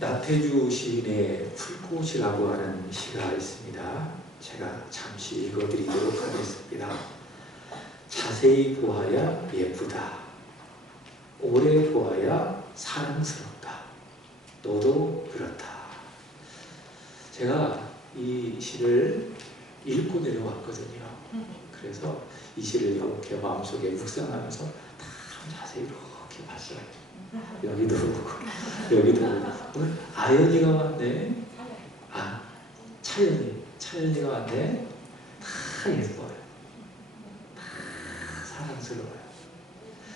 나태주 시인의 풀꽃이라고 하는 시가 있습니다. 제가 잠시 읽어드리도록 하겠습니다. 자세히 보아야 예쁘다. 오래 보아야 사랑스럽다. 너도 그렇다. 제가 이 시를 읽고 내려왔거든요. 그래서 이 시를 이렇게 마음속에 묵상하면서 참 자세히 이렇게 봤어요. 여기도 보고 여기도 보고 오늘 아연이가 왔네. 아, 차연이가 왔네. 다 예뻐요. 다 사랑스러워요.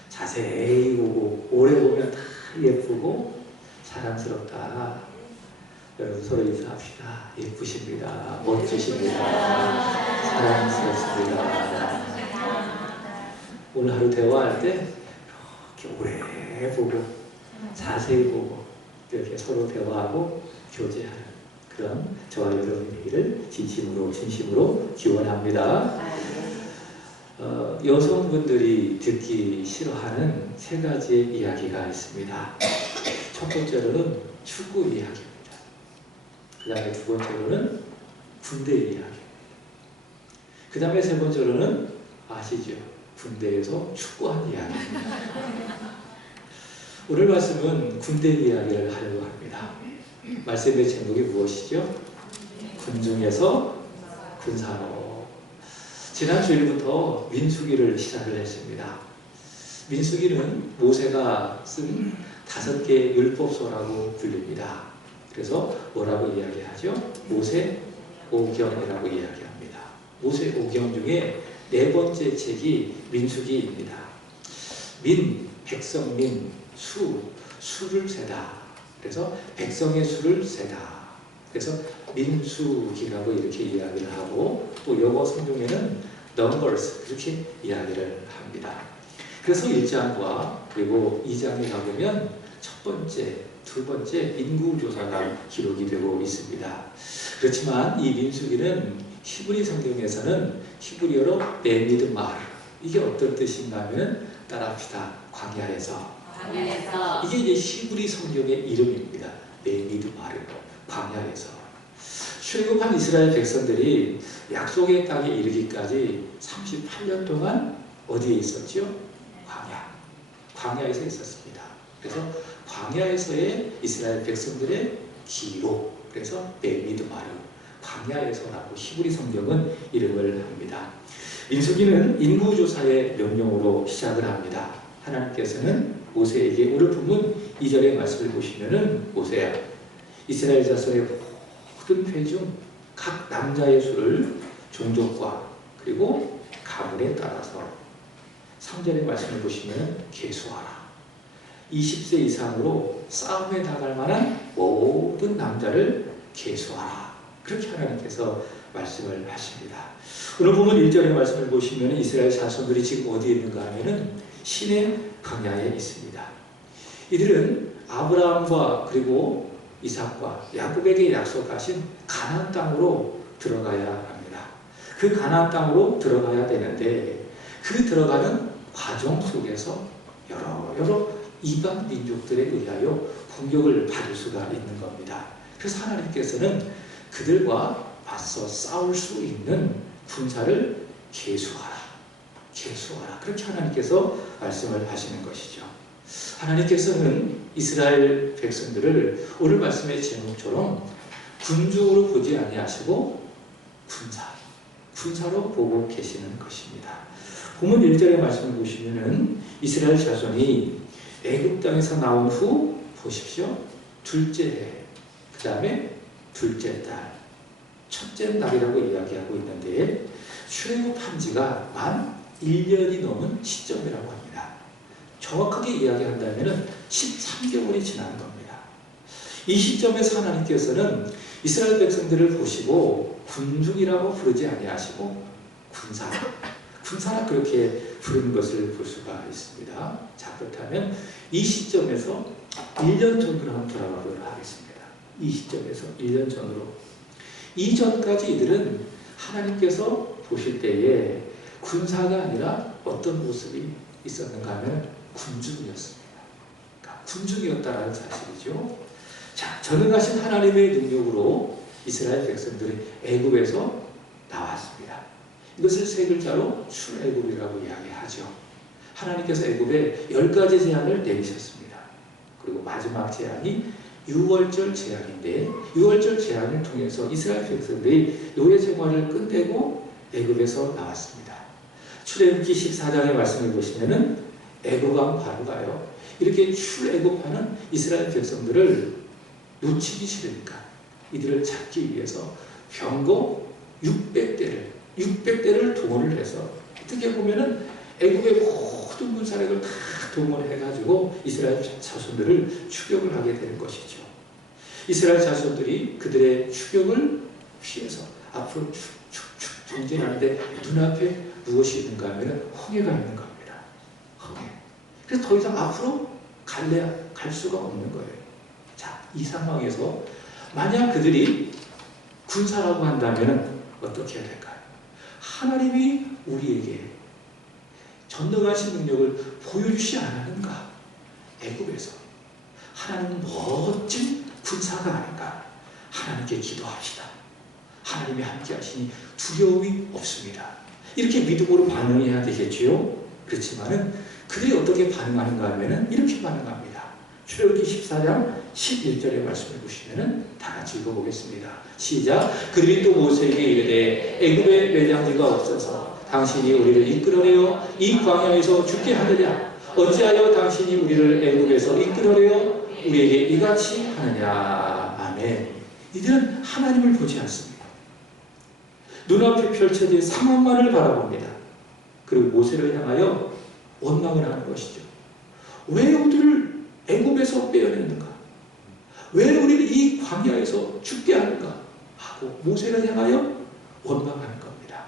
자세히 보고 오래 보면 다 예쁘고 사랑스럽다. 여러분 서로 인사합시다. 예쁘십니다. 멋지십니다. 사랑스럽습니다. 오늘 하루 대화할 때 이렇게 오래 보고 자세히 보고 이렇게 서로 대화하고 교제하는 그런 저와 여러분의 일을 진심으로 기원합니다. 여성분들이 듣기 싫어하는 세 가지의 이야기가 있습니다. 첫 번째로는 축구 이야기입니다. 그 다음에 두 번째로는 군대 이야기. 그 다음에 세 번째로는 아시죠? 군대에서 축구한 이야기입니다. 오늘 말씀은 군대 이야기를 하려고 합니다. 말씀의 제목이 무엇이죠? 군중에서 군사로. 지난 주일부터 민수기를 시작을 했습니다. 민수기는 모세가 쓴 5개 율법서라고 불립니다. 그래서 뭐라고 이야기하죠? 모세 오경이라고 이야기합니다. 모세 오경 중에 4번째 책이 민수기입니다. 백성민, 수를 세다. 그래서 백성의 수를 세다. 그래서 민수기라고 이렇게 이야기를 하고 또 영어 성경에는 numbers 그렇게 이야기를 합니다. 그래서 1장과 그리고 2장에 가보면 첫 번째, 두 번째 인구조사가 기록이 되고 있습니다. 그렇지만 이 민수기는 히브리 성경에서는 히브리어로 메미드마르, 이게 어떤 뜻인가 하면 따라합시다. 광야에서. 이게 이제 히브리 성경의 이름입니다. 메미드마르, 광야에서. 출애굽한 이스라엘 백성들이 약속의 땅에 이르기까지 38년 동안 어디에 있었죠? 광야에서 있었습니다. 그래서 광야에서의 이스라엘 백성들의 기록, 그래서 메미드마르, 광야에서라고 히브리 성경은 이름을 합니다. 민수기는 인구조사의 명령으로 시작을 합니다. 하나님께서는 모세에게 오늘 본문 2절의 말씀을 보시면은 모세야, 이스라엘 자손의 모든 회 중 각 남자의 수를 종족과 그리고 가문에 따라서 3절의 말씀을 보시면 계수하라. 20세 이상으로 싸움에 나갈 만한 모든 남자를 계수하라. 그렇게 하나님께서 말씀을 하십니다. 오늘 보면 1절의 말씀을 보시면 이스라엘 자손들이 지금 어디에 있는가 하면은 시내 광야에 있습니다. 이들은 아브라함과 그리고 이삭과 야곱에게 약속하신 가나안 땅으로 들어가야 합니다. 그 가나안 땅으로 들어가야 되는데 그 들어가는 과정 속에서 여러 이방 민족들에 의하여 공격을 받을 수가 있는 겁니다. 그래서 하나님께서는 그들과 맞서 싸울 수 있는 군사를 계수하라. 그렇게 하나님께서 말씀을 하시는 것이죠. 하나님께서는 이스라엘 백성들을 오늘 말씀의 제목처럼 군중으로 보지 아니하시고 군사로 보고 계시는 것입니다. 본문 1절의 말씀을 보시면은 이스라엘 자손이 애굽 땅에서 나온 후 보십시오. 둘째 해, 그 다음에 둘째 달, 첫째 날이라고 이야기하고 있는데 출애굽한 지가 만 1년이 넘은 시점이라고 합니다. 정확하게 이야기한다면 13개월이 지난 겁니다. 이 시점에서 하나님께서는 이스라엘 백성들을 보시고 군중이라고 부르지 아니하시고 군사라 그렇게 부르는 것을 볼 수가 있습니다. 자, 그렇다면 이 시점에서 1년 전으로 한번 돌아가도록 하겠습니다. 이 시점에서 1년 전으로. 이전까지 이들은 하나님께서 보실 때에 군사가 아니라 어떤 모습이 있었는가 하면 군중이었습니다. 그러니까 군중이었다는 사실이죠. 자, 전능하신 하나님의 능력으로 이스라엘 백성들이 애굽에서 나왔습니다. 이것을 세 글자로 출애굽이라고 이야기하죠. 하나님께서 애굽에 10가지 제한을 내리셨습니다. 그리고 마지막 제한이 유월절 제한인데, 유월절 제한을 통해서 이스라엘 백성들이 노예 생활을 끝내고 애굽에서 나왔습니다. 출애굽기 14장의 말씀을 보시면은 애굽왕 바로가요, 이렇게 출애굽하는 이스라엘 백성들을 놓치기 싫으니까 이들을 잡기 위해서 병거 600대를 동원을 해서, 어떻게 보면은 애굽의 모든 군사력을 다 동원해가지고 이스라엘 자손들을 추격을 하게 되는 것이죠. 이스라엘 자손들이 그들의 추격을 피해서 앞으로 축축축 전진하는데 눈앞에 무엇이 있는가 하면 홍해가 있는 겁니다. 홍해. 그래서 더 이상 앞으로 갈 수가 없는 거예요. 자, 이 상황에서 만약 그들이 군사라고 한다면 어떻게 해야 될까요? 하나님이 우리에게 전능하신 능력을 보여주지 않았는가? 애굽에서 하나님은 멋진 군사가 아닌가? 하나님께 기도합시다. 하나님이 함께 하시니 두려움이 없습니다. 이렇게 믿음으로 반응해야 되겠지요. 그렇지만은 그들이 어떻게 반응하는가 하면은 이렇게 반응합니다. 출애굽기 14장 11절의 말씀을 보시면은 다 같이 읽어보겠습니다. 시작. 그들이 또 모세에게 이르되 애굽에 매장지가 없어서 당신이 우리를 이끌어내어 이 광야에서 죽게 하느냐? 어찌하여 당신이 우리를 애굽에서 이끌어내어 우리에게 이같이 하느냐? 아멘. 이들은 하나님을 보지 않습니다. 눈앞에 펼쳐진 상황만을 바라봅니다. 그리고 모세를 향하여 원망을 하는 것이죠. 왜 우리를 애굽에서 빼어냈는가? 왜 우리를 이 광야에서 죽게 하는가? 하고 모세를 향하여 원망하는 겁니다.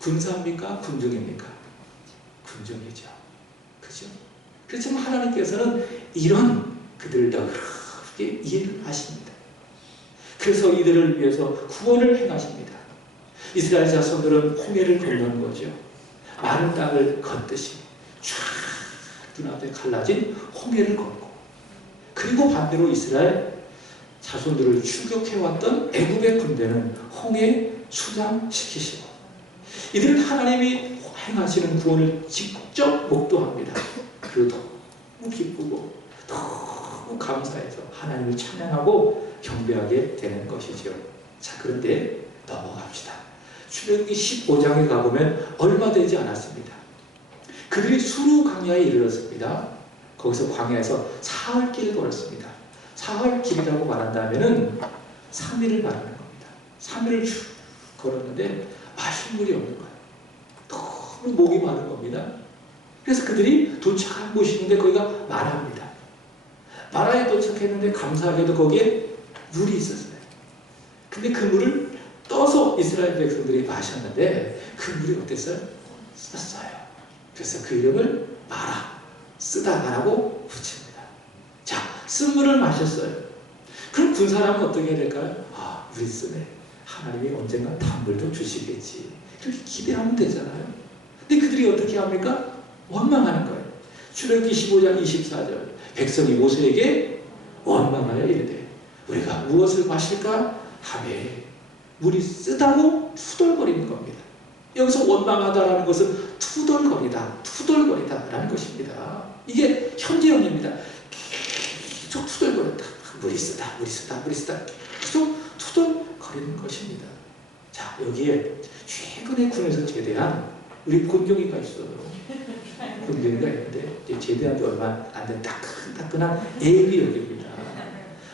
군사입니까? 군중입니까? 군중이죠. 그죠? 그렇지만 하나님께서는 이런 그들을 더 그렇게 이해를 하십니다. 그래서 이들을 위해서 구원을 행하십니다. 이스라엘 자손들은 홍해를 건넌 거죠. 마른 땅을 걷듯이 쫙 눈앞에 갈라진 홍해를 걷고, 그리고 반대로 이스라엘 자손들을 추격해왔던 애굽의 군대는 홍해 수장시키시고, 이들은 하나님이 행하시는 구원을 직접 목도합니다. 그리고 너무 기쁘고 너무 감사해서 하나님을 찬양하고 경배하게 되는 것이죠. 자, 그런데 넘어갑시다. 출애굽기 15장에 가보면 얼마 되지 않았습니다. 그들이 수르 광야에 이르렀습니다. 거기서 광야에서 사흘 길을 걸었습니다. 사흘 길이라고 말한다면은 3일을 말하는 겁니다. 3일을 쭉 걸었는데 마실 물이 없는 거예요. 너무 목이 마른 겁니다. 그래서 그들이 도착한 곳이 있는데 거기가 마라입니다. 마라에 도착했는데 감사하게도 거기에 물이 있었어요. 근데 그 물을 떠서 이스라엘 백성들이 마셨는데 그 물이 어땠어요? 썼어요. 그래서 그 이름을 마라, 쓰다가라고 붙입니다. 자, 쓴 물을 마셨어요. 그럼 군사라면 어떻게 해야 될까요? 아, 물이 쓰네. 하나님이 언젠가 단물도 주시겠지. 그렇게 기대하면 되잖아요. 근데 그들이 어떻게 합니까? 원망하는 거예요. 출애굽기 15장 24절. 백성이 모세에게 원망하여 이르되 우리가 무엇을 마실까? 하매 물이 쓰다고 투덜거리는 겁니다. 여기서 원망하다라는 것은 투덜거리다라는 것입니다. 이게 현재형입니다. 계속 투덜거렸다. 물이 쓰다. 계속 투덜거리는 것입니다. 자, 여기에 최근에 군에서 제대한 우리 곤경이가 있어요. 곤경이가 있는데 제대한 지 얼마 안 된 따끈따끈한 예비역입니다.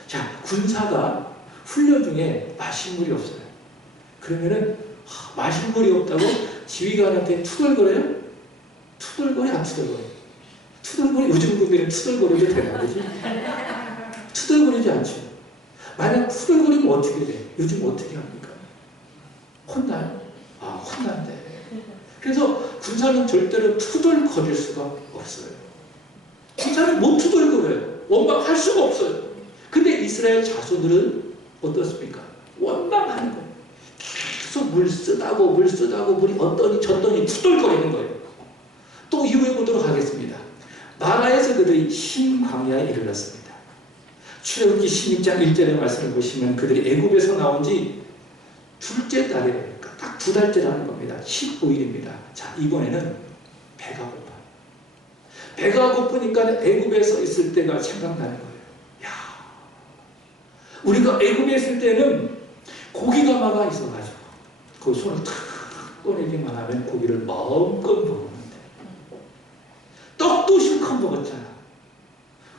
자, 군사가 훈련 중에 마실 물이 없어요. 그러면은 마실 물이 없다고 지휘관한테 투덜거려요? 투덜거려 안 투덜거려? 투덜거려. 요즘 분들은 투덜거려도 되나 보지? 투덜거리지 않죠. 만약 투덜거리면 어떻게 돼? 요즘 어떻게 합니까? 혼나요? 아, 혼난대. 그래서 군사는 절대로 투덜거릴 수가 없어요. 군사는 못 투덜거려요. 원망할 수가 없어요. 근데 이스라엘 자손들은 어떻습니까? 원망하는 거예요. 계속 물 쓰다고 물이 어떠니 저떠니 투덜거리는 거예요. 또 이후에 보도록 하겠습니다. 마라에서 그들이 흰 광야에 이르렀습니다. 출애굽기 16장 1절의 말씀을 보시면 그들이 애굽에서 나온 지 둘째 달에 딱 2달째라는 겁니다. 15일입니다. 자, 이번에는 배가 고파. 배가 고프니까 애굽에서 있을 때가 생각나는 거예요. 야, 우리가 애굽에 있을 때는 고기가 많아 있어가지고 그 손을 탁 꺼내기만 하면 고기를 마음껏 먹었는데, 떡도 실컷 먹었잖아.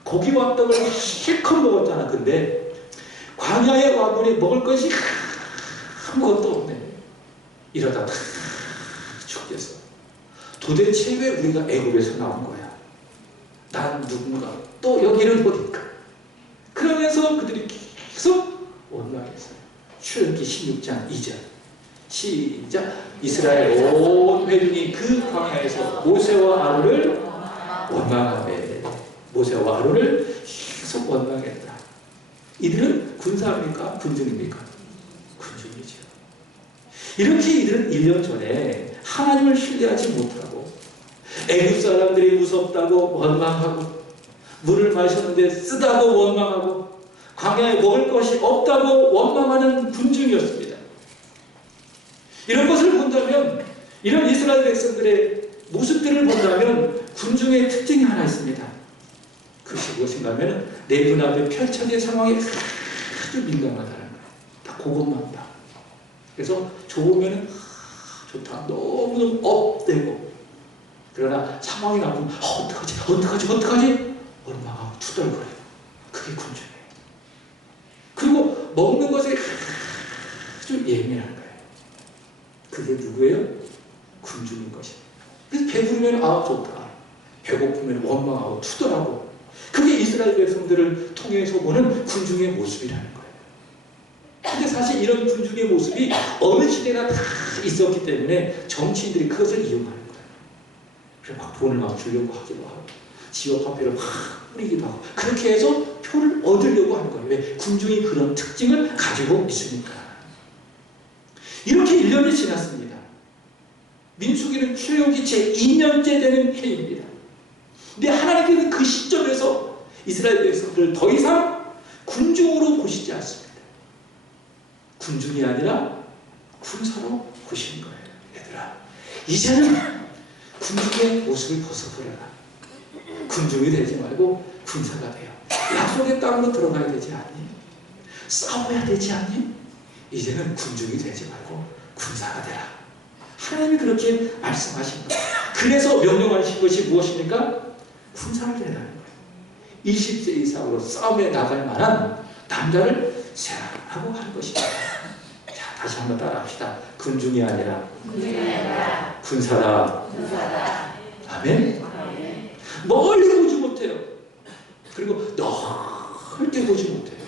고기와 떡을 실컷 먹었잖아. 근데 광야에 와보니 먹을 것이 아무것도 없네. 이러다 다 죽겠어. 도대체 왜 우리가 애굽에서 나온 거야? 난 누군가? 또 여기는 어딜까? 그러면서 그들이 계속 원망했어요. 출애굽기 16장 2절 시작. 이스라엘 온 회중이 그 광야에서 모세와 아론을 원망하며, 모세와 아론을 계속 원망했다. 이들은 군사입니까? 군중입니까? 군중이죠. 이렇게 이들은 1년 전에 하나님을 신뢰하지 못하고 애굽 사람들이 무섭다고 원망하고, 물을 마셨는데 쓰다고 원망하고, 광야에 먹을 것이 없다고 원망하는 군중이었습니다. 이런 것을 본다면, 이런 이스라엘 백성들의 모습들을 본다면 군중의 특징이 하나 있습니다. 그것이 무엇인가 하면 내 눈앞에 펼쳐진 상황에 아주 민감하다는 거예요. 다 그것만 봐. 그래서 좋으면 좋다, 너무너무 업되고, 그러나 상황이 나쁘면 어떡하지 원망하고 투덜거려요. 그게 군중이에요. 그리고 먹는 것에 아주 예민한 거예요. 그게 누구예요? 군중인 것입니다. 그래서 배부르면 좋다, 배고프면 원망하고 투덜하고, 그게 이스라엘 백성들을 통해서 보는 군중의 모습이라는 거예요. 근데 사실 이런 군중의 모습이 어느 시대나 다 있었기 때문에 정치인들이 그것을 이용하는 거예요. 그래서 막 돈을 막 주려고 하기도 하고, 지역 화폐를 확 뿌리기도 하고, 그렇게 해서 표를 얻으려고 하는 거예요. 왜? 군중이 그런 특징을 가지고 있으니까. 이렇게 1년이 지났습니다. 민수기는 출애굽기 제2년째 되는 해입니다. 근데 하나님께서는 그 시점에서 이스라엘 백성들을 더 이상 군중으로 보시지 않습니다. 군중이 아니라 군사로 보시는 거예요. 얘들아, 이제는 군중의 모습을 벗어버려라. 군중이 되지 말고 군사가 돼요. 약속의 땅으로 들어가야 되지 않니? 싸워야 되지 않니? 이제는 군중이 되지 말고 군사가 되라. 하나님이 그렇게 말씀하신 거예요. 그래서 명령하신 것이 무엇입니까? 군사를 내라는 거예요. 20세 이상으로 싸움에 나갈 만한 남자를 세라라고 하는 것입니다. 자, 다시 한번 따라합시다. 군중이 아니라 군사다. 아멘. 멀리 보지 못해요. 그리고 넓게 보지 못해요.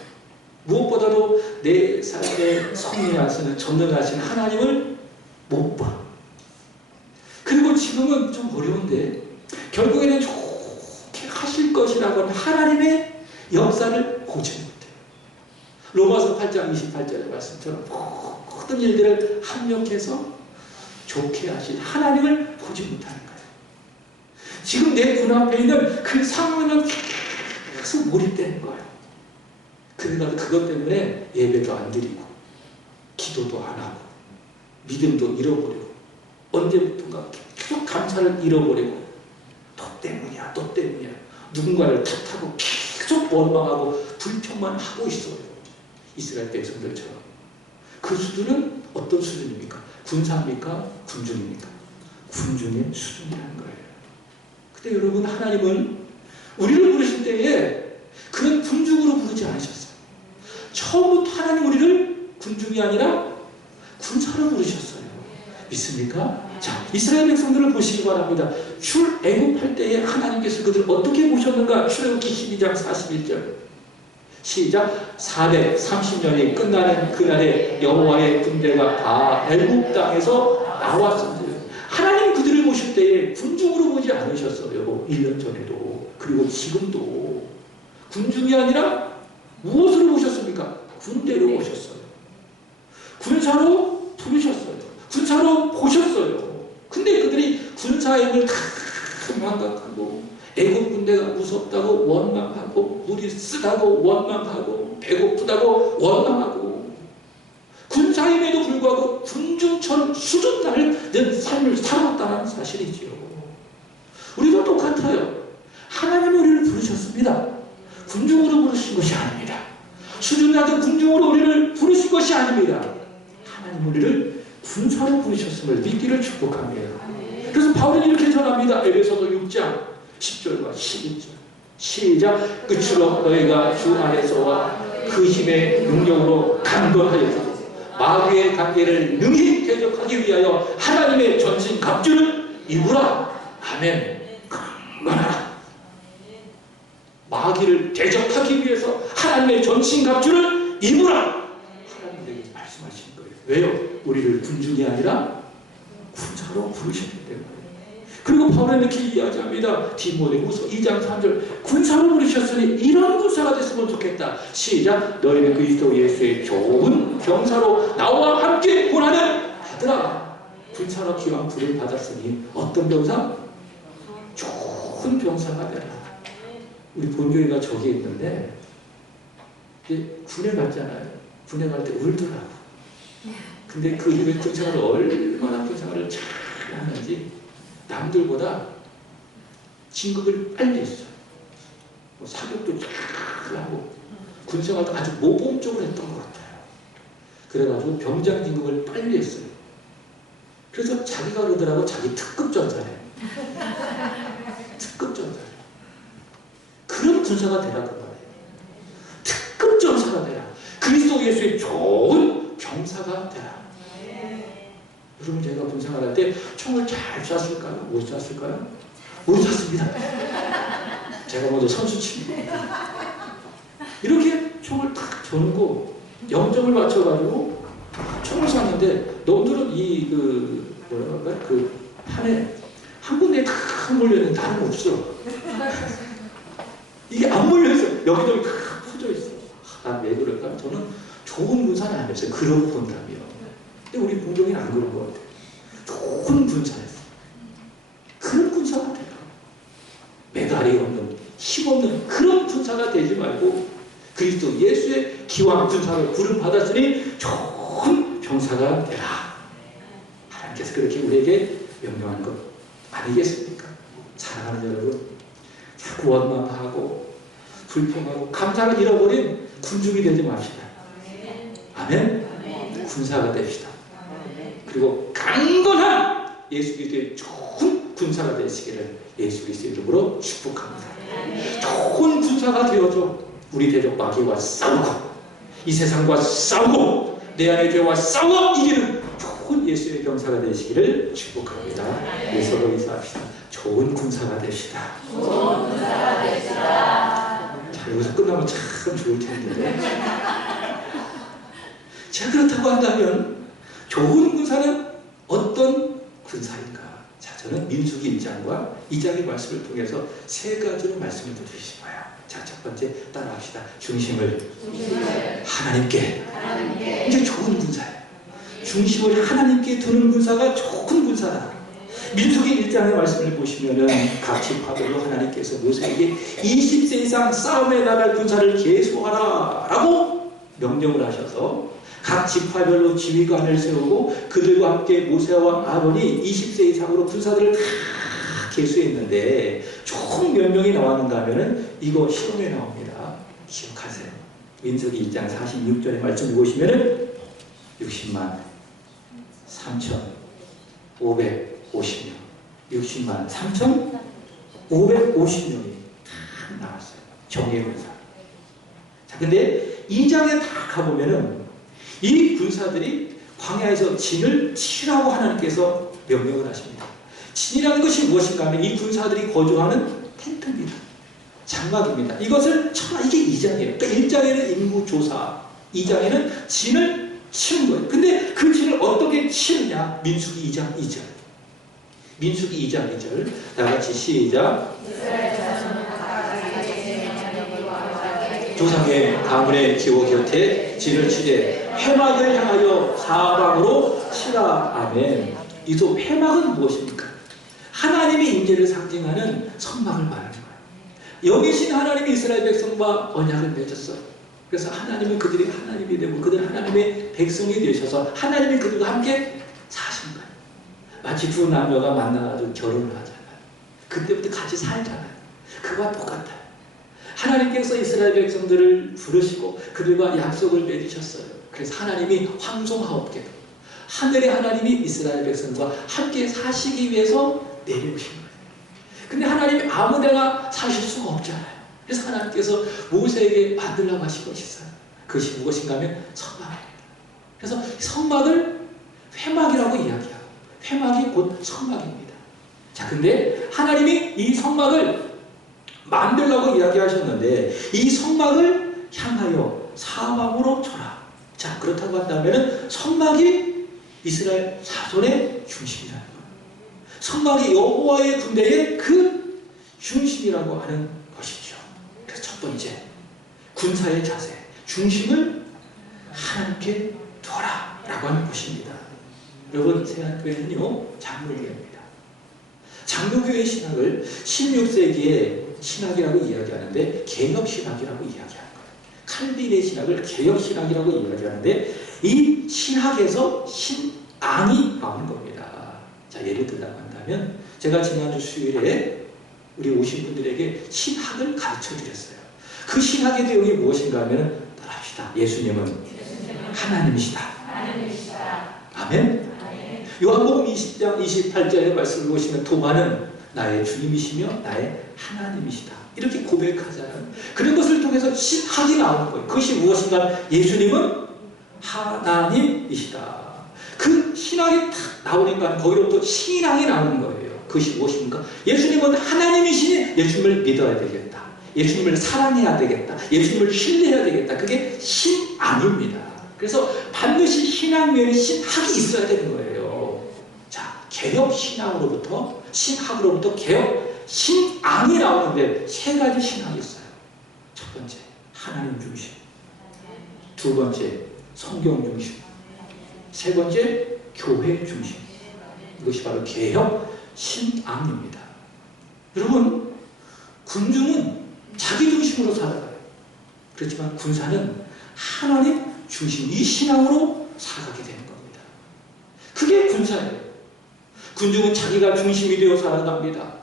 무엇보다도 내 삶에 섭리하시는, 전능하신 하나님을 못 봐. 그리고 지금은 좀 어려운데 결국에는 좋게 하실 것이라고 하는 하나님의 역사를 보지 못해요. 로마서 8장 28절의 말씀처럼 모든 일들을 합력해서 좋게 하신 하나님을 보지 못하는 거예요. 지금 내 눈앞에 있는 그 상황은 계속 몰입되는 거예요. 그러다 그것 때문에 예배도 안 드리고, 기도도 안 하고, 믿음도 잃어버리고, 언제부턴가 계속 감사를 잃어버리고, 너 때문이야, 너 때문이야. 누군가를 탓하고 계속 원망하고 불평만 하고 있어요. 이스라엘 백성들처럼. 그 수준은 어떤 수준입니까? 군사입니까? 군중입니까? 군중의 수준이라는 거예요. 근데 여러분, 하나님은 우리를 부르실 때에 그런 군중으로 부르지 않으셨어요. 처음부터 하나님 우리를 군중이 아니라 군사로 부르셨어요. 믿습니까? 자, 이스라엘 백성들을 보시기 바랍니다. 출애굽할 때에 하나님께서 그들을 어떻게 보셨는가? 출애굽기 12장 41절 시작. 430년이 끝나는 그날에 여호와의 군대가 다 애굽 땅에서 나왔습니다. 하나님 그들을 보실 때에 군중으로 보지 않으셨어요. 1년 전에도, 그리고 지금도. 군중이 아니라 무엇으로 보셨습니까? 군대로 보셨어요. 군사로 부르셨어요. 군사로 보셨어요. 근데 그들이 군사임을 다 망각하고, 애국 군대가 무섭다고 원망하고, 무리 일이 쓰다고 원망하고 배고프다고 원망하고 군사임에도 불구하고 군중처럼 수준나는 삶을 살았다는 사실이지요. 우리도 똑같아요. 하나님 우리를 부르셨습니다. 군중으로 부르신 것이 아닙니다. 수준 낮은 군중으로 우리를 부르신 것이 아닙니다. 하나님 우리를 군사로 부르셨음을 믿기를 축복합니다. 그래서 바울은 이렇게 전합니다. 에베소서 6장 10절과 11절 시작. 끝으로 너희가 주 안에서와 그 힘의 능력으로 강건하여서 마귀의 관계를 능히 대적하기 위하여 하나님의 전신 갑주를 입으라. 아멘. 강건하라. 마귀를 대적하기 위해서 하나님의 전신 갑주를 입으라. 하나님에게 말씀하신 거예요. 왜요? 우리를 군중이 아니라 군사로 부르셨기 때문에. 그리고 바울은 이렇게 이야기합니다. 디모데후서 2장 3절 군사로 부르셨으니 이런 군사가 됐으면 좋겠다. 시작. 너희는 그리스도 예수의 좋은 병사로 나와 함께 고난을 받으라. 군사로 기왕 부름 받았으니 어떤 병사? 좋은 병사가 되라. 우리 본교회가 저기 있는데 군에 갔잖아요. 군에 갈 때 울더라고. 근데 그 일을 군생활을 얼마나 군생활을 잘 하는지 남들보다 진급을 빨리 했어요. 뭐 사격도 잘 하고 군생활도 아주 모범적으로 했던 것 같아요. 그래가지고 병장 진급을 빨리 했어요. 그래서 자기가 그러더라고. 자기 특급 전사래. 특급 전사래. 그런 군사가 되라 그 말이에요. 특급 전사가 되라. 그리스도 예수의 좋은 병사가 되라. 여러분 제가 군생활할 때 총을 잘 쐈을까요? 못 쐈을까요? 못 쐈습니다. 제가 먼저 선수칩니다. 이렇게 총을 탁 겨누고 0점을 맞춰가지고 총을 쐈는데 놈들은 그 판에 한 군데에 탁 몰려있는데 다른 없어. 이게 안 몰려있어. 여기저기 탁 퍼져있어. 왜 그럴까? 저는 좋은 군사는 아니었어요. 그러고 본다면. 근데 우리 공동이는 안 그런 것 같아요. 좋은 군사였어요. 그런 군사가 돼요. 메달이 없는, 힘없는 그런 군사가 되지 말고 그리스도 예수의 기왕 군사로 부름 받았으니 좋은 병사가 되라. 하나님께서 그렇게 우리에게 명령한 것 아니겠습니까? 사랑하는 여러분, 자꾸 원망하고 불평하고 감사를 잃어버린 군중이 되지 맙시다. 아멘? 군사가 됩시다. 그리고 강건한 예수 그리스도의 좋은 군사가 되시기를 예수 그리스도의 이름으로 축복합니다. 좋은 군사가 되어줘. 우리 대적마귀와 싸우고 이 세상과 싸우고 내 안의 죄와 싸워 이기는 좋은 예수의 병사가 되시기를 축복합니다. 서로 인사합시다. 좋은 군사가 되시다. 좋은 군사가 되시다. 자, 여기서 끝나면 참 좋을 텐데. 자, 그렇다고 한다면 좋은 군사는 어떤 군사인가? 자, 저는 민수기 1장과 2장의 말씀을 통해서 세 가지로 말씀을 드리고 싶어요. 자, 첫 번째 따라합시다. 중심을 하나님께. 이게 좋은 군사예요. 중심을 하나님께 두는 군사가 좋은 군사다. 민수기 1장의 말씀을 보시면은 각 지파별로 하나님께서 모세에게 20세 이상 싸움에 나갈 군사를 계수하라 라고 명령을 하셔서 각 지파별로 지휘관을 세우고 그들과 함께 모세와 아론이 20세 이상으로 군사들을 다 계수했는데 총 몇 명이 나왔는가 하면은 이거 시험에 나옵니다. 기억하세요. 민수기 1장 46절의 말씀 보시면은 60만 3,550명 60만 3,550명이 다 나왔어요. 정예 군사. 자, 근데 2장에 다 가보면은 이 군사들이 광야에서 진을 치라고 하나님께서 명령을 하십니다. 진이라는 것이 무엇인가 하면 이 군사들이 거주하는 텐트입니다. 장막입니다. 이것을 이게 2장이에요. 그러니까 1장에는 인구조사, 2장에는 진을 치는 거예요. 근데 그 진을 어떻게 치느냐? 민수기 2장 2절. 민수기 2장 2절. 다같이 시작. 조상의 가문의 기호 곁에 진을 치되 회막을 향하여 사방으로 치라. 아멘. 이소 회막은 무엇입니까? 하나님의 임재를 상징하는 선막을 말하는 거예요. 영이신 하나님이 이스라엘 백성과 언약을 맺었어요. 그래서 하나님은 그들이 하나님이 되고 그들은 하나님의 백성이 되셔서 하나님이 그들과 함께 사신 거예요. 마치 두 남녀가 만나가지고 결혼을 하잖아요. 그때부터 같이 살잖아요. 그와 똑같아요. 하나님께서 이스라엘 백성들을 부르시고 그들과 약속을 맺으셨어요. 그래서 하나님이 황송하옵게도 하늘의 하나님이 이스라엘 백성과 함께 사시기 위해서 내려오신 거예요. 근데 하나님이 아무데나 사실 수가 없잖아요. 그래서 하나님께서 모세에게 만들라고 하신 것이 있어요. 그것이 무엇인가 하면 성막입니다. 그래서 성막을 회막이라고 이야기하고 회막이 곧 성막입니다. 자, 근데 하나님이 이 성막을 만들라고 이야기하셨는데 이 성막을 향하여 사방으로 쳐라. 자, 그렇다고 한다면 성막이 이스라엘 자손의 중심이라는 거예요. 성막이 여호와의 군대의 그 중심이라고 하는 것이죠. 그래서 첫 번째, 군사의 자세, 중심을 하나님께 둬라 라고 하는 것입니다. 여러분, 세안교회는요 장로교회입니다. 장로교회 신학을 16세기의 신학이라고 이야기하는데 개혁신학이라고 이야기하는 거예요. 칼빈의 신학을 개혁신학이라고 이야기하는데 이 신학에서 신앙이 나오는 겁니다. 자, 예를 들자고 한다면 제가 지난주 수요일에 우리 오신 분들에게 신학을 가르쳐 드렸어요. 그 신학의 내용이 무엇인가 하면 따라합시다. 예수님은 하나님이시다. 아멘. 요한복음 20장 28절의 말씀을 보시면 도마는 나의 주님이시며 나의 하나님이시다. 이렇게 고백하잖아요. 그런 것을 통해서 신학이 나오는 거예요. 그것이 무엇인가? 예수님은 하나님이시다. 그 신학이 딱 나오니까 거기로부터 신앙이 나오는 거예요. 그것이 무엇입니까? 예수님은 하나님이시니 예수님을 믿어야 되겠다. 예수님을 사랑해야 되겠다. 예수님을 신뢰해야 되겠다. 그게 신앙입니다. 그래서 반드시 신앙 위에는 신학이 있어야 되는 거예요. 자, 개혁 신앙으로부터 신학으로부터 개혁 신앙이 나오는데 세 가지 신앙이 있어요. 첫 번째, 하나님 중심. 두 번째, 성경 중심. 세 번째, 교회 중심. 이것이 바로 개혁 신앙입니다. 여러분, 군중은 자기 중심으로 살아가요. 그렇지만 군사는 하나님 중심, 이 신앙으로 살아가게 되는 겁니다. 그게 군사예요. 군중은 자기가 중심이 되어 살아갑니다.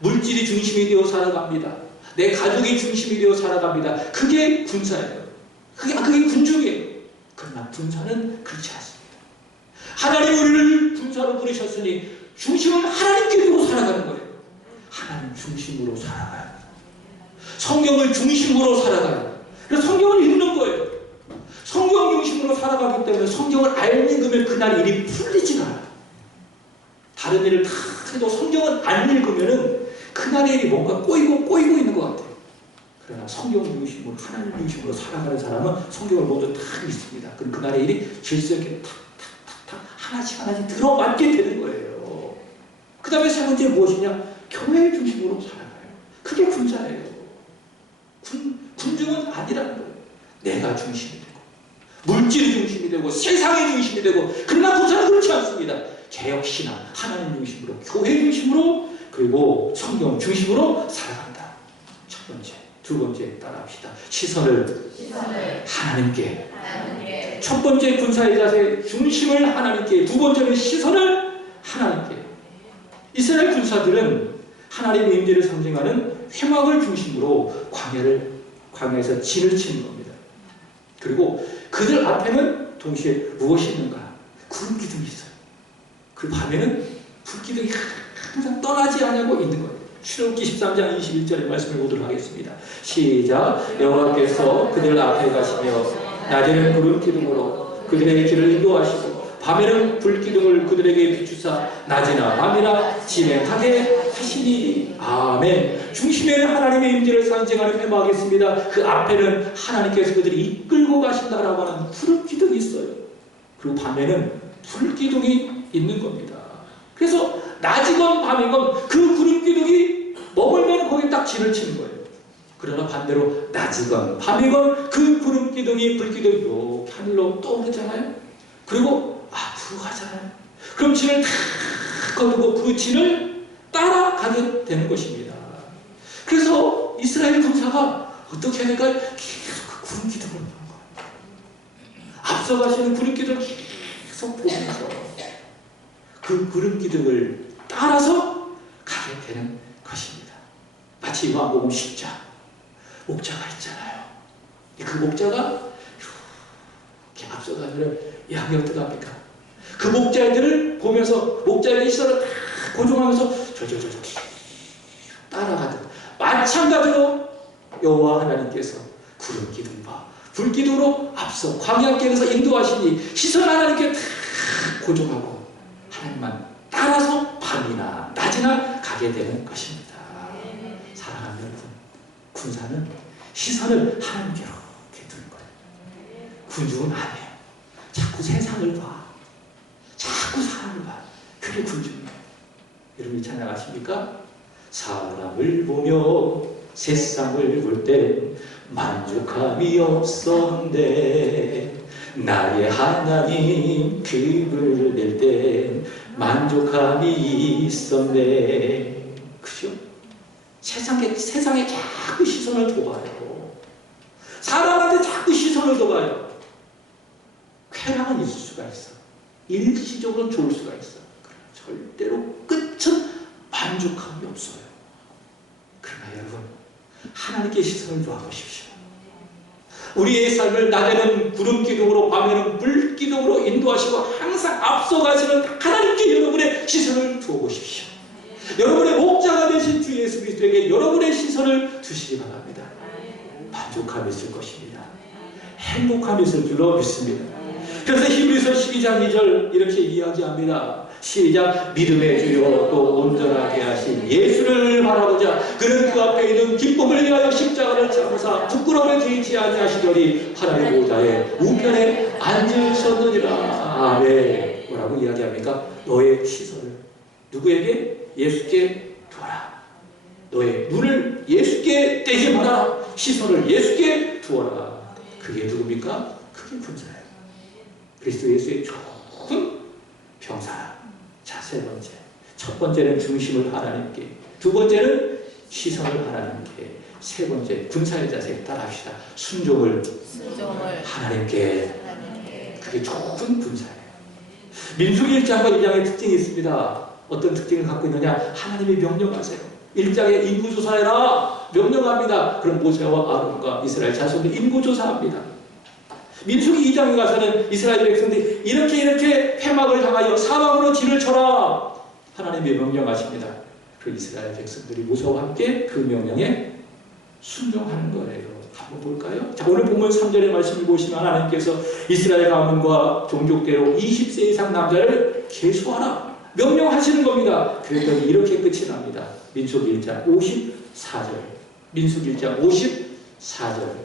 물질이 중심이 되어 살아갑니다. 내 가족이 중심이 되어 살아갑니다. 그게 군사예요. 그게 군중이에요. 그러나 군사는 그렇지 않습니다. 하나님 우리를 군사로 부르셨으니 중심은 하나님께 두고 살아가는 거예요. 하나님 중심으로 살아가요. 성경을 중심으로 살아가요. 그래서 성경을 읽는 거예요. 성경 중심으로 살아가기 때문에 성경을 안 읽으면 그날 일이 풀리지가 않아요. 다른 일을 다 해도 성경을 안 읽으면 그날의 일이 뭔가 꼬이고 있는 것 같아요. 그러나 성경 중심으로 하나님 중심으로 살아가는 사람은 성경을 모두 다 읽습니다. 그럼 그날의 일이 질서 있게 탁탁탁탁 하나씩 들어맞게 되는 거예요. 그 다음에 세 번째 무엇이냐? 교회 중심으로 살아가요. 그게 군사예요. 군중은 아니라는 거예요. 내가 중심이 되고 물질이 중심이 되고 세상이 중심이 되고 그러나 군사는 그렇지 않습니다. 개혁신앙, 하나님 중심으로 교회 중심으로 그리고 성경 중심으로 살아간다. 첫 번째. 두 번째 따라합시다. 시선을 하나님께. 첫 번째 군사의 자세 중심을 하나님께. 두 번째는 시선을 하나님께. 이스라엘 군사들은 하나님의 임재를 상징하는 회막을 중심으로 광야에서 진을 치는 겁니다. 그리고 그들 앞에는 동시에 무엇이 있는가? 구름 기둥이 있어요. 그리고 밤에는 불기둥이 항상 떠나지 않고 있는 거예요. 출애굽기 13장 21절의 말씀을 보도록 하겠습니다. 시작. 여호와께서 그들 앞에 가시며 낮에는 구름 기둥으로 그들의 길을 인도하시고 밤에는 불기둥을 그들에게 비추사 낮이나 밤이나 진행하게 하시니. 아멘. 중심에는 하나님의 임재를 상징하는 회막이 있습니다. 그 앞에는 하나님께서 그들이 이끌고 가신다라고 하는 구름 기둥이 있어요. 그리고 밤에는 불기둥이 있는 겁니다. 그래서 낮이건 밤이건 그 구름 기둥이 머물면 거기에 딱 진을 치는 거예요. 그러나 반대로 낮이건 밤이건 그 구름 기둥이 불기둥이 이렇게 하늘로 떠오르잖아요. 그리고 앞으로 가잖아요. 그럼 진을 탁 거두고 그 진을 따라가게 되는 것입니다. 그래서 이스라엘 군사가 어떻게 해야 될까요? 계속 그 구름 기둥을 보는 거예요. 앞서가시는 구름 기둥을 계속 보면서 그 구름 기둥을 따라서 가게 되는 것입니다. 마치 요한복음 10장 목자가 있잖아요. 그 목자가 이렇게 앞서가면 양이 어떡합니까? 그 목자들을 보면서 목자의 시선을 다 고정하면서 저 따라가듯 마찬가지로 여호와 하나님께서 구름 기둥과 불 기둥으로 앞서 광야길에서 인도하시니 시선 하나님께 다 고정하고 하나님만 따라서 밤이나 낮이나 가게 되는 것입니다. 사랑하는 여러분, 군사는 시선을 하나님께로 이렇게 두는 거예요. 군중은 안 해요. 자꾸 세상을 봐. 자꾸 사람을 봐. 그게 군중이에요. 여러분이 찬양하십니까? 사람을 보며 세상을 볼 때 만족함이 없었는데 나의 하나님 그를 낼 때 만족함이 있었네. 그죠? 세상에 자꾸 시선을 둬봐요. 사람한테 자꾸 시선을 둬봐요. 쾌락은 있을 수가 있어. 일시적으로 좋을 수가 있어. 절대로 끝은 만족함이 없어요. 그러나 여러분, 하나님께 시선을 둬보십시오. 우리의 삶을 낮에는 구름 기둥으로 밤에는 불 기둥으로 인도하시고 항상 앞서가시는 하나님께 여러분의 시선을 두어보십시오. 여러분의 목자가 되신 주 예수 그리스도에게 여러분의 시선을 두시기 바랍니다. 만족함이 있을 것입니다. 행복함이 있을 줄로 믿습니다. 그래서 히브리서 12장 2절 이렇게 이야기합니다. 시작. 믿음의 주요 또 온전하게 하신 예수를 바라보자. 그는 그 앞에 있는 기쁨을 위하여 십자가를 참으사 부끄러움을 개의치 아니하시더니 하나님의 보좌에 우편에 앉으셨느니라. 아멘. 뭐라고 이야기합니까? 너의 시선을 누구에게? 예수께 두어라. 너의 눈을 예수께 떼지 말아라. 시선을 예수께 두어라. 그게 누굽니까? 그게 군사예요. 그리스도 예수의 좋은 병사. 자, 세 번째. 첫 번째는 중심을 하나님께, 두 번째는 시선을 하나님께, 세 번째 군사의 자세 따라합시다. 순종을 하나님께. 그게 좋은 군사예요. 민수기 1장과 2장의 특징이 있습니다. 어떤 특징을 갖고 있느냐? 하나님이 명령하세요. 1장에 인구조사해라 명령합니다. 그럼 모세와 아론과 이스라엘 자손들 인구조사합니다. 민수기 2장에 가서는 이스라엘 백성들이 이렇게 회막을 향하여 사방으로 진을 쳐라. 하나님이 명령하십니다. 그 이스라엘 백성들이 모세와 함께 그 명령에 순종하는 거예요. 한번 볼까요? 자, 오늘 본문 3절의 말씀을 보시면 하나님께서 이스라엘 가문과 종족대로 20세 이상 남자를 계수하라 명령하시는 겁니다. 그랬더니 이렇게 끝이 납니다. 민수기 1장 54절. 민수기 1장 54절.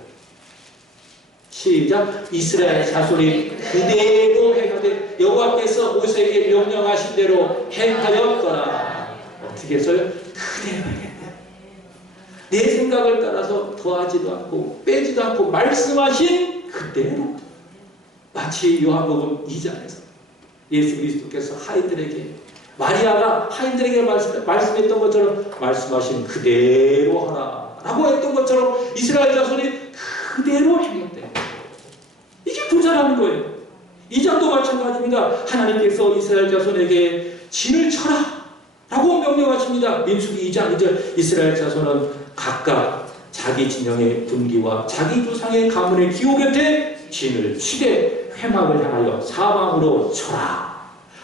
시작. 이스라엘 자손이 그대로 행하되 여호와께서 모세에게 명령하신 대로 행하였더라. 어떻게 했어요? 그대로 행했네. 내 생각을 따라서 더하지도 않고 빼지도 않고 말씀하신 그대로. 마치 요한복음 2장에서 예수 그리스도께서 하인들에게, 마리아가 하인들에게 말씀했던 것처럼 말씀하신 그대로 하라 라고 했던 것처럼 이스라엘 자손이 그대로 행했대. 이게 군사라는 거예요. 이 장도 마찬가지입니다. 하나님께서 이스라엘 자손에게 진을 쳐라 라고 명령하십니다. 민수기 2장 2절. 이스라엘 자손은 각각 자기 진영의 분기와 자기 조상의 가문의 기호 곁에 진을 치되 회막을 향하여 사방으로 쳐라.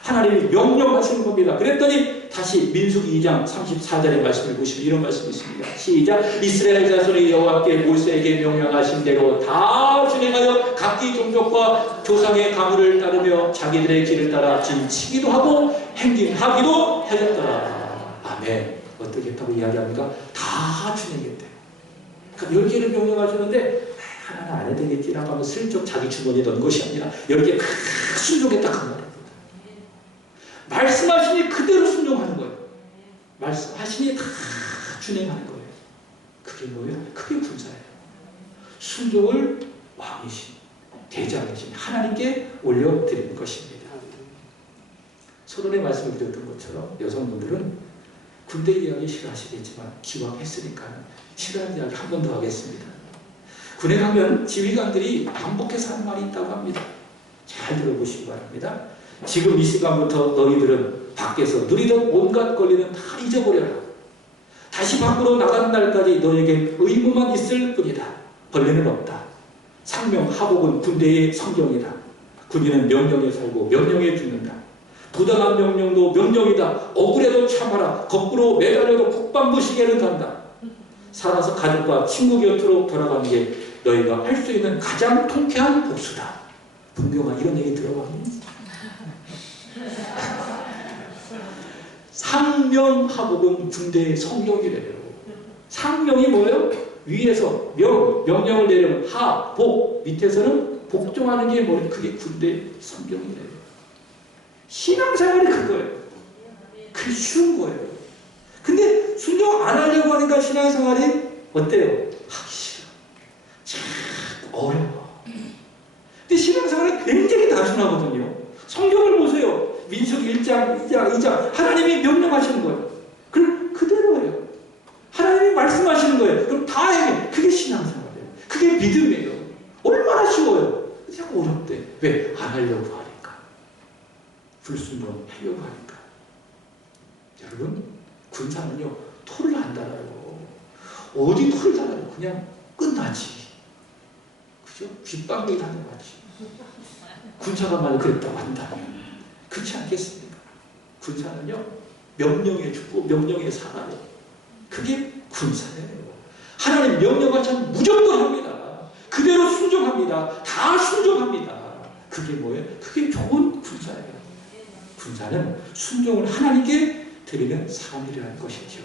하나님이 명령하시는 겁니다. 그랬더니 다시 민수기 2장 34절의 말씀을 보시면 이런 말씀이 있습니다. 시작. 이스라엘 자손이 여호와께 모세에게 명령하신 대로 다 진행하여 각기 종족과 조상의 가문을 따르며 자기들의 길을 따라 진치기도 하고 행진하기도 하였더라. 아멘. 어떻게 했다고 이야기합니까? 다 진행했대요. 그러니까 10개를 명령하셨는데 하나는 안 해도 되겠지라고 하면 슬쩍 자기 주머니에 넣은 것이 아니라 10개 순종했다 그 말이에요. 말씀하시니 그대로 순종하는 거예요. 말씀하시니 다 준행하는 거예요. 그게 뭐예요? 그게 군사예요. 순종을 왕이신, 대장이신 하나님께 올려드리는 것입니다. 서론의 말씀을 드렸던 것처럼 여성분들은 군대 이야기 싫어하시겠지만 기왕했으니까 싫어하는 이야기 한 번 더 하겠습니다. 군에 가면 지휘관들이 반복해서 하는 말이 있다고 합니다. 잘 들어보시기 바랍니다. 지금 이 시간부터 너희들은 밖에서 누리던 온갖 권리는 다 잊어버려라. 다시 밖으로 나가는 날까지 너에게 의무만 있을 뿐이다. 벌레는 없다. 상명 하복은 군대의 성경이다. 군인은 명령에 살고 명령에 죽는다. 부당한 명령도 명령이다. 억울해도 참아라. 거꾸로 매달려도 국방부 시계는 간다. 살아서 가족과 친구 곁으로 돌아가는 게 너희가 할 수 있는 가장 통쾌한 복수다. 분명한 이런 얘기 들어봤니? 상명하복은 군대의 성경이래요. 상명이 뭐예요? 위에서 명령을 내려면 하, 복, 밑에서는 복종하는 게 뭐예요? 그게 군대의 성경이래요. 신앙생활이 그거예요. 그게 쉬운 거예요. 근데 순종 안 하려고 하니까 신앙생활이 어때요? 하기 싫어. 참 어려워. 근데 신앙생활은 굉장히 단순하거든요. 성경을 보세요. 민수기 1장, 2장 하나님이 명령하시는 거예요. 그럼 그대로 해요. 하나님이 말씀하시는 거예요. 그럼 다 해. 그게 신앙생활이에요. 그게 믿음이에요. 얼마나 쉬워요. 자꾸 어렵대. 왜? 안 하려고 하니까. 불순종하려고 하니까. 여러분, 군사는요 토를 안 달아요. 어디 토를 달아요? 그냥 끝나지. 그죠? 귓방귀 다는 거지. 군사가 만약 그랬다고 한다면 그렇지 않겠습니까? 군사는요 명령에 죽고 명령에 살아요. 그게 군사예요. 하나님 명령하시면 무조건 합니다. 그대로 순종합니다. 다 순종합니다. 그게 뭐예요? 그게 좋은 군사예요. 군사는 순종을 하나님께 드리는 삶이라는 것이죠.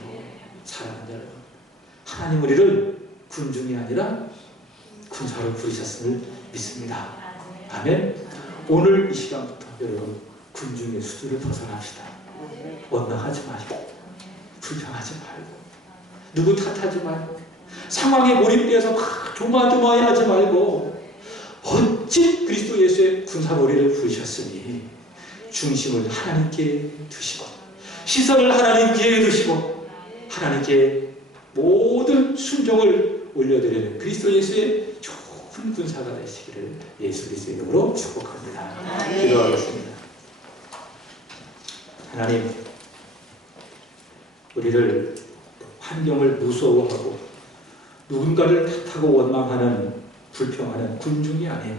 사랑하는 여러분, 하나님 우리를 군중이 아니라 군사로 부르셨음을 믿습니다. 아멘. 오늘 이 시간부터 여러분 군중의 수준을 벗어납시다. 원망하지 말고 불평하지 말고 누구 탓하지 말고 상황에 몰입되어서 막 조마조마해하지 말고 멋진 그리스도 예수의 군사로 우리를 부르셨으니 중심을 하나님께 두시고 시선을 하나님께 두시고 하나님께 모든 순종을 올려드리는 그리스도 예수의 좋은 군사가 되시기를 예수 그리스도의 이름으로 축복합니다. 기도하겠습니다. 하나님, 우리를 환경을 무서워하고 누군가를 탓하고 원망하는 불평하는 군중이 아닌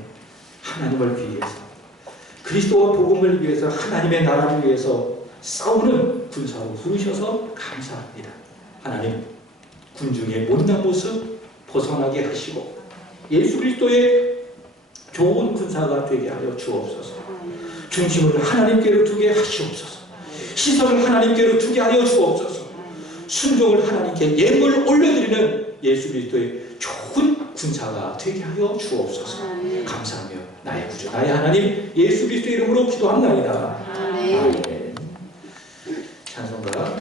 하나님을 위해서 그리스도와 복음을 위해서 하나님의 나라를 위해서 싸우는 군사로 부르셔서 감사합니다. 하나님, 군중의 못난 모습 벗어나게 하시고 예수 그리스도의 좋은 군사가 되게 하여 주옵소서. 중심을 하나님께로 두게 하시옵소서. 시선을 하나님께로 두게 하여 주옵소서. 순종을 하나님께 예물을 올려드리는 예수 그리스도의 좋은 군사가 되게 하여 주옵소서. 감사하며 나의 구주 나의 하나님 예수 그리스도의 이름으로 기도합나이다. 아멘.